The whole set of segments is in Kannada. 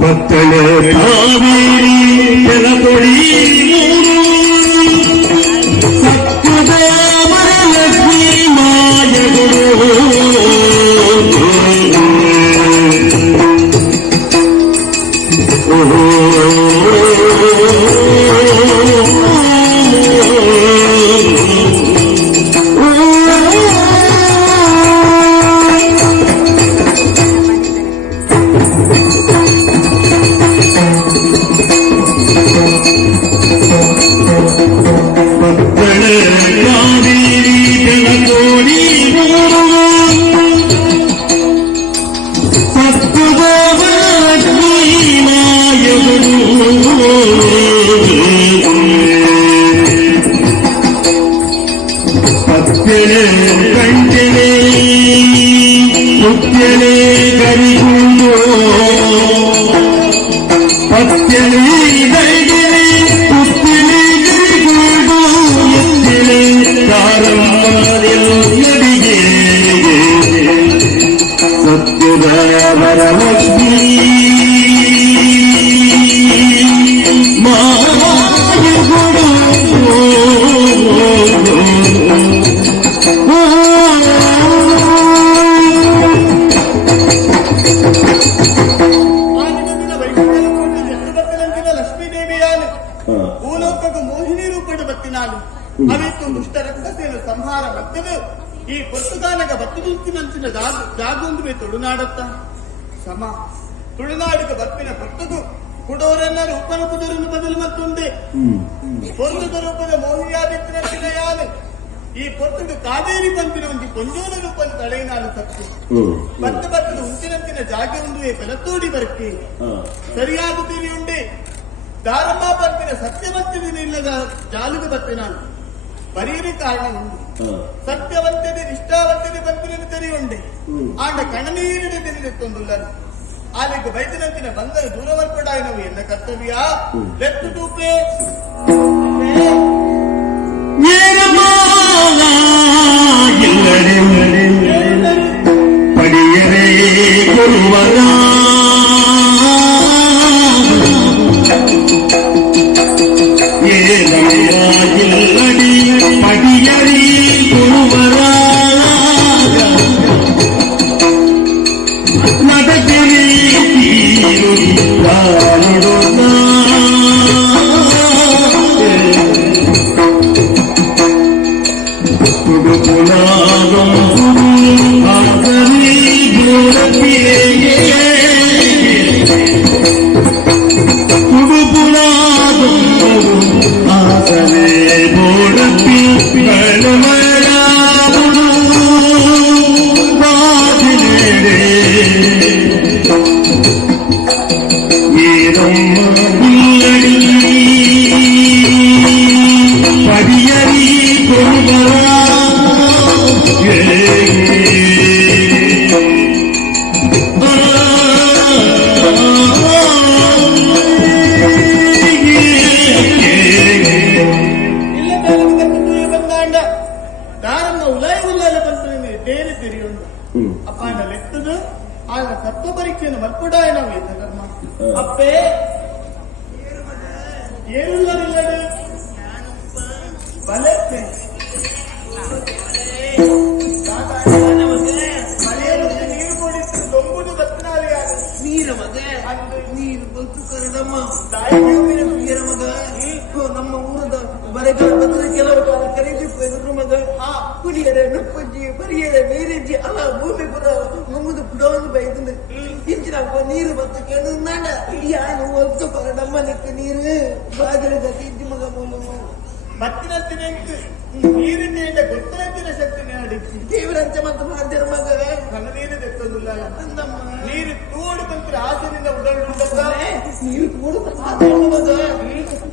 ಭಕ್ತಳೆ ಕಾವೇರಿ ಜಲಪೊಡಿ ಸತ್ಯದ ಮಹಾಲಕ್ಷ್ಮೀ ಮಾಯಗಳು ಕಂಟನೆ ಪುತ್ಯನೆ ಗರಿಗುಂಡು ಪತ್ಯನೆ ಗೈದರೆ ಪುತ್ಯನೆ ಗರಿಗುಂಡು ಎತ್ತನೆ ಕಾರಮ್ಮನೆಲ್ಲರಿಗೆ ಸತ್ಯದ ವರಲಕ್ಷ್ಮೀ ಮಾಯಗುಡು భూలోకకు మోహిని రూపడు బతినాలు అవిత్తు దుష్ట రక్తసేను సంహార భక్తుడు ఈ పొత్తుగానక భక్తుడించిన జాగుందువే తొడునాడತ್ತ సమ ತುಳುನಾಡಿಗೆ ಬರ್ಪಿನ ಭಕ್ತದು ಕುಡೋರನ್ನ ರೂಪನ ಕುದುರನ್ನು ಬದಲು ಮತ್ತೊಂದೆ ಪೊರ್ತದ ರೂಪದ ಮೋಹಿಯಾದಿತ್ಯನ ಯಾನು ಈ ಪೊತ್ತದು ಕಾವೇರಿ ಪಂಪಿನ ಒಂದು ಕೊಂಜೋನ ರೂಪದ ತಳೆಯಿನಾಲು ಸತ್ತು ಬತ್ತದ ಉಂಚಿನಂತಿನ ಜಾಗ ಒಂದುವೆ ಬೆಲತ್ತೋಡಿ ಬರ್ಕೆ ಸರಿಯಾದ ತಿರಿಯುಂಡೆ ದಾರಮ್ಮ ಪಂಪಿನ ಸತ್ಯವಂತನೇ ಇಲ್ಲದ ಜಾಲುಗೆ ಬರ್ತೆ ನಾನು ಬರೀರಿ ಕಾರಣ ಉಂಟು ಸತ್ಯವಂತನೆ ನಿಷ್ಠಾವಂತನೆ ಪಂಪಿನ ತೆರೆಯುಂಡೆ ಆಂಡ ಕಣನೀರಿನ ತೆರೆದೊಂದುಲ್ಲನು ಆಲಿಗೆ ವೈದ್ಯನಂತಿನ ಬಂದರೆ ದೂರವರ್ಪಡಾಯ ನಾವು ಎನ್ನ ಕರ್ತವ್ಯ ಲೆತ್ತು ತೂಪೆ ಪಡಿಯರೇ ಗುರುವರ ಪಡಿಯರಿ ಗುರುವರ ನದಗಿರಿ ಅಪ್ಪಾಂಡ ಲೆಕ್ಕದು ಆಗ ಸತ್ವ ಪರೀಕ್ಷೆಯನ್ನು ಮಲ್ಪುಡಾಯ ನಾವು ಎಂದ ಕರ್ಮ ಅಪ್ಪೇ ಏರುಲ್ಲರಿಲ್ಲಡು ಬಲಕ್ಕೆ ಮಳೆಯಲ್ಲಿ ನೀರು ಕೊಡಿಸಿ ದೊಂಬುದು ಬತ್ತನಾಲಿಯಾಗ ನೀರ ಮಗ ನೀರು ಬಂತು ಕರಡಮ್ಮ ತಾಯಿ ನೀರ ಮಗ ನಮ್ಮ ಊರದ ಬರೆಗಳ ಬದಲ ಕೆಲವು ಕಾಲ ಕರೀತಿದ್ರು ಮಗ ಕುಡಿಯರೆ ನಪ್ಪಜ್ಜಿ ಬರಿಯರೆ ನೀರಿಜ್ಜಿ ಅಲ್ಲ ಭೂಮಿ ಪುರ ಮುಮ್ಮದು ಪುಡವನ್ನು ಬೈದು ಇಂಚಿನ ನೀರು ಬತ್ತು ಕೇಳು ನಾಡ ಯಾನು ಒತ್ತು ಕರಡಮ್ಮ ಲೆಕ್ಕ ನೀರು ಬಾಗಿಲದ ತಿಂಜಿ ಮಗ ಮೂಲ ಮತ್ತಿನಂತಿನ ನೀರಿನ ಗೊತ್ತಿನ ಶಕ್ತಿ ನಾಡಿಸಿ ದೇವರಂತೆ ಮತ್ತೆ ಮಾಡ್ತಾರ ಮಗ ಕಣ್ಣ ನೀರು ತೆತ್ತದಿಲ್ಲ ಅಂದಮ್ಮ ನೀರು ತೋಡು ಬಂದ್ರೆ ಆಸೆಯಿಂದ ಉಡಲು ನೀರು ತೋಡು ಮಗ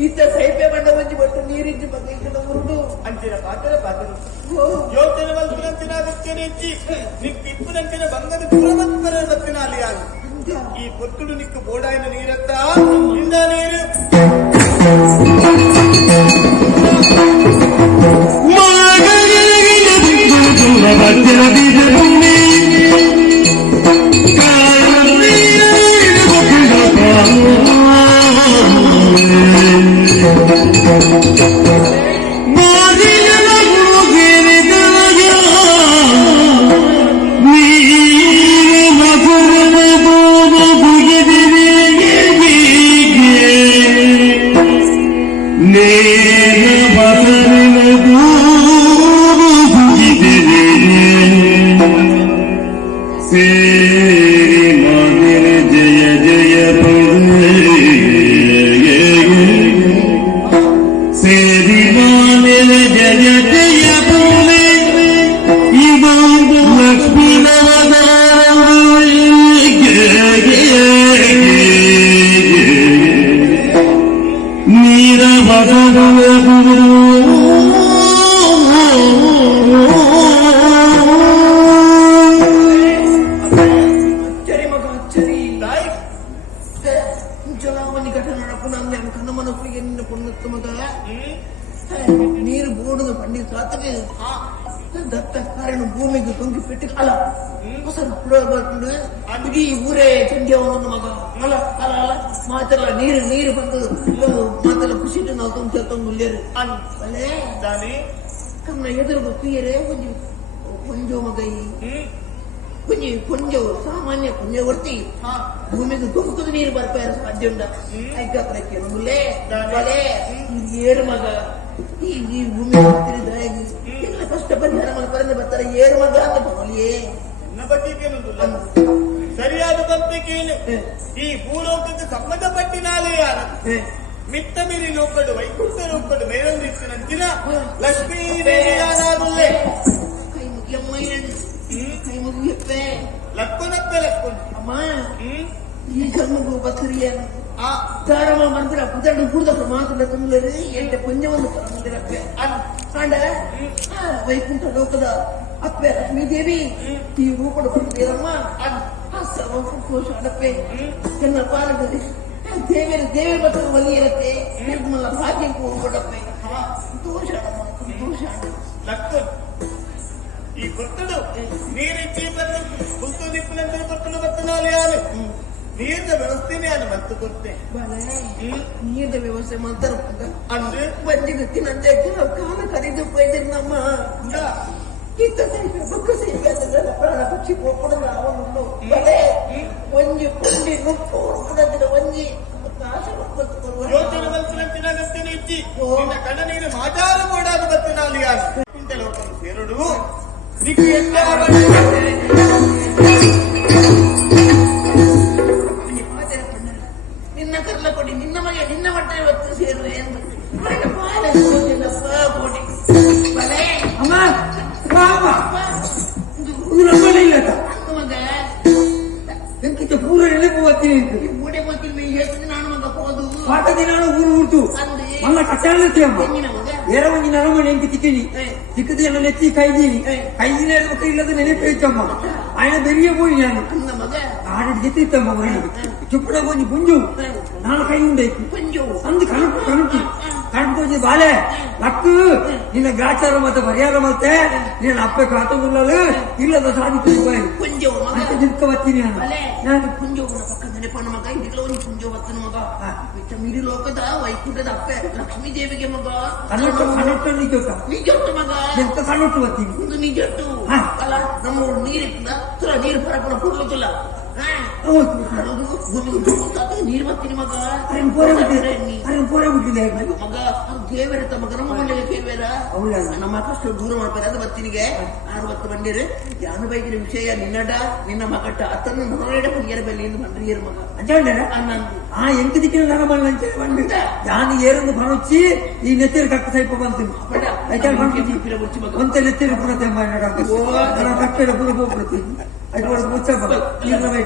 ಇತ್ತ ಸೈಪೆ ಬಣ್ಣ ಮಂಜಿ ಬಟ್ಟು ನೀರಿಜ್ಜಿ ಮಗ ఇక్కడ ಉರುಡು ಅಂಚಿನ ಪಾತ್ರೆ ಯೋಚನೆ ಬಲ್ತಿನಂತಿನ ಅದಕ್ಕೆ ನಿಕ್ಕು ಇಪ್ಪುನಂತಿನ ಬಂಗದ ಪುರಮತ್ತರ ಬತ್ತಿನ ಅಲ್ಲಿ ಆಗ ಈ ಪೊತ್ತುಡು ನಿಕ್ಕು ಬೋಡಾಯಿನ ನೀರತ್ತ ಇಂದ ನೀರು ಮಾಡ ವಜ್ರ ಬೀಜ ಭೂಮಿ ಅಚ್ಚರಿ ಮಗ ಅಚ್ಚರಿ ಜಲಾವಣಿ ಘಟನೆ ಪುನಃ ಕನ್ನ ಮನಸ್ಸಿಗೆ ನಿನ್ನ ಪುಣ್ಯತ್ತು ಮಗ ನೀರು ಬೋಡದ ಪಂಡಿ ಸಾತಗೆ ದತ್ತ ಕಾರಣ ಭೂಮಿಗೆ ತುಂಗಿ ಪೆಟ್ಟು ಅಲ್ಲ ಹೊಸರು ಕುಡಬಾರ್ದು ಇಡೀ ಊರೇ ಚಂಡಿ ಅವನೊಂದು ಮಗ ಅಲ್ಲ ಅಲ್ಲ ಅಲ್ಲ ಮಾತೆಲ್ಲ ನೀರು ಬಂದು ಮಾತೆಲ್ಲ ಖುಷಿಟ್ಟು ನಾವು ತುಂಬ ಮುಲ್ಲೇರು ಅಲ್ಲೇ ಕನ್ನ ಎದುರು ಗೊತ್ತಿಯರೇ ಕೊಂಜೋ ಮಗ ಕೊಂಜ ಸಾಮಾನ್ಯ ಕೊಂಜ ವರ್ತಿ ಭೂಮಿಗೆ ತುಮಕದ ನೀರು ಬರ್ತಾರೆ ಸಾಧ್ಯ ಉಂಟ ಐಕತ್ರಕ್ಕೆ ಮುಲ್ಲೇ ಏರು ಮಗ ಈ ಭೂಮಿ ಬರ್ತಿರಿದಾಗಿ ಎಲ್ಲ ಕಷ್ಟ ಪರಿಹಾರ ಮನೆ ಬರ್ತಾರೆ ಏರು ಮಗ ಅಂತ ಬರಲಿಯೇ ಸರಿಯಾದ ಪತ್ರಿಕೆಯನ್ನು ಈ ಭೂಲೋಕಕ್ಕೆ ಸಂಬಂಧಪಟ್ಟಿನಾಲೇ ಯಾರ ಮಿತ್ತ ಮೀರಿ ಲೋಕಡು ವೈಕುಂಠ ಲೋಕಡು ಮೇಲೊಂದಿತ್ತಿನಂಚಿನ ಲಕ್ಷ್ಮೀ ದೇವಿಯಾನಾದುಲ್ಲೇ ಕೈ ಮುಗಿಯಮ್ಮ ಕೈ ಮುಗಿಯಪ್ಪೆ ಲಕ್ಕುನಪ್ಪೆ ಲಕ್ಕುನ್ ಅಮ್ಮ ಈ ಕಣ್ಮಗು ಬಸರಿಯ ತಾರಮ್ಮ ಮಂದಿರ ಪುದಡು ಕೂಡದ ಮಾತುಡ ತಂದರೆ ಎಂಟೆ ಪುಣ್ಯವನ್ನು ತಂದಿರಪ್ಪೆ ಕಾಂಡ ವೈಕುಂಠ ಲೋಕದ ಅಪ್ಪೆ ಲಕ್ಷ್ಮೀ ದೇವಿ ಈ ರೂಪಡು ಬಂದಿರಮ್ಮ ಸರ್ವ ಸಂತೋಷ ಅಡಪ್ಪೆ ಎನ್ನ ಪಾಲದಲ್ಲಿ ದೇವಿ ಮತ್ತು ಒಲಿ ಇರತ್ತೆ ನಿರ್ಮಲ ಭಾಗ್ಯಕ್ಕೂ ಹೋಗ್ಬಿಡಪ್ಪೆ ಸಂತೋಷ ಸಂತೋಷ ಲಕ್ಕುನ್ ಈ ಕೊಟ್ಟಡು ನೀರಿಚ್ಚಿ ಬಂದು ಕುಲ್ತು ದಿಪ್ಪಿನಂತೆ ಕೊಟ್ಟಡು ಬರ್ತನಾಲೆ ಯಾರು ನೀರಿನ ವ್ಯವಸ್ಥೆನೇ ಅದು ಮತ್ತೆ ಕೊಡ್ತೆ ನೀರಿನ ವ್ಯವಸ್ಥೆ ಮಾಡ್ತಾರ ಅಂದ್ರೆ ಬಂದಿದ್ದು ತಿನ್ನಂತೆ ಕಾಲ ಕರೆದು ಬೈದ್ರೆ ನಮ್ಮ ಕಿತ್ತ ಸೇವೆ ಬುಕ್ಕ ಸೇವೆ ಪ್ರಾಣ ಪಕ್ಷಿ ಹೋಗ್ಬಿಡಲ್ಲ ಅವನು ಬಲೆ ಒಂಜಿ ಪುಂಡಿ ನುಪ್ಪು ಹುಡುಗಿನ ಒಂಜಿ ಯೋಚನೆ ಮನಸ್ಸಿನಂತಿನ ಗತ್ತಿನ ಇಚ್ಚಿ ನಿನ್ನ ಕಣ್ಣ ನೀರು ಮಾಜಾರ ಮಾಡಾದ ಬರ್ತನಾಲೆ ಯಾರು ಕುಂಟ ಲೋಕನು ಸೇರುಡು ನಿಕ್ಕೆ ನಿನ್ನ ಕರ್ಲ ಕೊಡಿ ನಿನ್ನ ಮನೆ ನಿನ್ನ ಮಟ್ಟ ಇವತ್ತು ಸೇರು ಏನು ಬಲೆ ಅಮ್ಮ ರಾಮ ಮಗ ಎಂತ ಪೂರ ನೆನಪು ಬರ್ತೀನಿ ಮೂಡೆ ಮಕ್ಕಳು ಎಷ್ಟು ನಾನು ಮಗ ಹೋದು ಪಾಠ ದಿನ ಊರು ಉಂಟು ಅಂದ್ರೆ ಮಲ್ಲ ಕಟ್ಟಾಳತ್ತೆ ಅಮ್ಮ ಹೆಂಗಿನ ಮಗ ಬೇರೆ ಒಂದು ನರಮಣಿ ಎಂಟು ತಿಕ್ಕಿನಿ ತಿಕ್ಕದ ಎಲ್ಲ ನೆಚ್ಚಿ ಕೈದೀನಿ ಕೈದಿನ ಇಲ್ಲದ ನೆನಪು ಐತಮ್ಮ ఆయన ಬೆರಿಯ పోయి నేను ಅನ್ನ ಮಗ ఆడి జెత్తిత్తమ్మ మరి చుప్పుడు కొంచెం పుంజు నాన్న కై ఉండే ಪಂಜು ಅಂದು ಕಣುಕಿ ಕಣ್ಪೋಜಿ ಬಾಲೆ ಲಕ್ಕು ನಿನ್ನ ಗ್ರಾಚಾರ ಮತ್ತೆ ಪರಿಹಾರ ಮತ್ತೆ ನೀನು ಅಪ್ಪೆ ಕಾತುಳ್ಳಲು ಇಲ್ಲದ ಸಾಧಿತು ಪಂಜು ಮಗ ಅಂತ ನಿಂತ ಬರ್ತೀನಿ ನಾನು ಪುಂಜು ಪಕ್ಕ ನೆನಪನ ಮಗ ಇಂದಿలో ಒಂದು ಪುಂಜು ವತ್ತನ ಮಗ ಬಿಟ್ಟ ಮಿರಿ ಲೋಕದ ವೈಕುಂಠದ ಅಪ್ಪೆ ಲಕ್ಷ್ಮೀ ದೇವಿಗೆ ಮಗ ಕಣ್ಣೊಟ್ಟು ನಿಜಟ್ಟು ಮಗ ಎಂತ ಕಣ್ಣೊಟ್ಟು ಬರ್ತೀನಿ ಒಂದು ನಿಜಟ್ಟು ಅಲ್ಲ ನಮ್ಮ ನೀರಿಲ್ಲ ನೀರು ಪರಪನ ಕೊಡ್ಲಿಕ್ಕಿಲ್ಲ ನೀರು ಬರ್ತೀನಿ ಮಗ ಪೂರ ಬಿಟ್ಟಿದೆ ಮಗ ದೇವರ ಮಗ ನಮ್ಮ ಮಂಡಳಿಗೆ ಕೇವೇರ ನಮ್ಮ ಕಷ್ಟ ದೂರ ಮಾಡ್ತಾರೆ ಅದು ಬತ್ತಿನಿಗೆ 60 ಬಂದಿರು ಯಾನು ಬೈಕಿನ ವಿಷಯ ನಿನ್ನಡ ನಿನ್ನ ಮಗಟ್ಟ ಅತನ್ನು ನೋಡ ಪುಣ್ಯರ ಬೆಲೆ ಬಂದ್ರಿಯರು ಮಗ అంటాడా అన్నాను ఆ ఎంక దిక్కిన నరమల్ నుంచి వండి యాని ఏరుంది పనొచ్చి ఈ నెత్తిరి కట్ట సైపు బంతుంది అయితే కొంత నెత్తిరి కూడా తెమ్మన్నాడు కట్టెడ కూడా పోతుంది అయితే కూడా కూర్చోబ ఇట్లా కావాలి